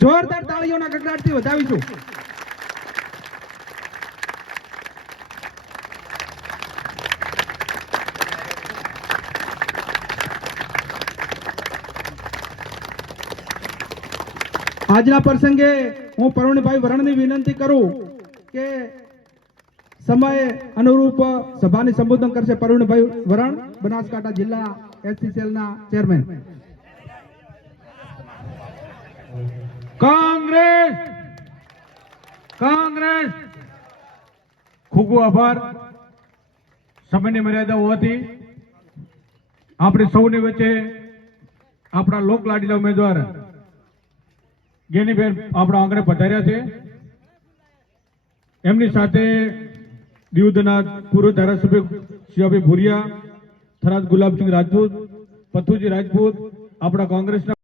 જોરદાર તાળીઓના ગગડાટથી વધાવીશું. આજના પ્રસંગે હું પરુણભાઈ વરણની વિનંતી કરું કે સમય અનુરૂપ સભાને સંબોધન કરશે પરુણભાઈ વરણ, બનાસકાંઠા જિલ્લા એસસીસીએલના ચેરમેન. ખૂબ ખૂબ આભાર. સમયની મર્યાદા હોવાથી આપણે સૌની વચ્ચે આપણા લોકલાડીલા ઉમેદવાર ગેનીબેન આપણા આંગણે પધાર્યા છે. એમની સાથે દીવદના પૂર્વ ધારાસભ્ય શિવાભાઈ ભુરિયા, થરાદ ગુલાબસિંહ રાજપૂત, પથુજી રાજપૂત, આપણા કોંગ્રેસના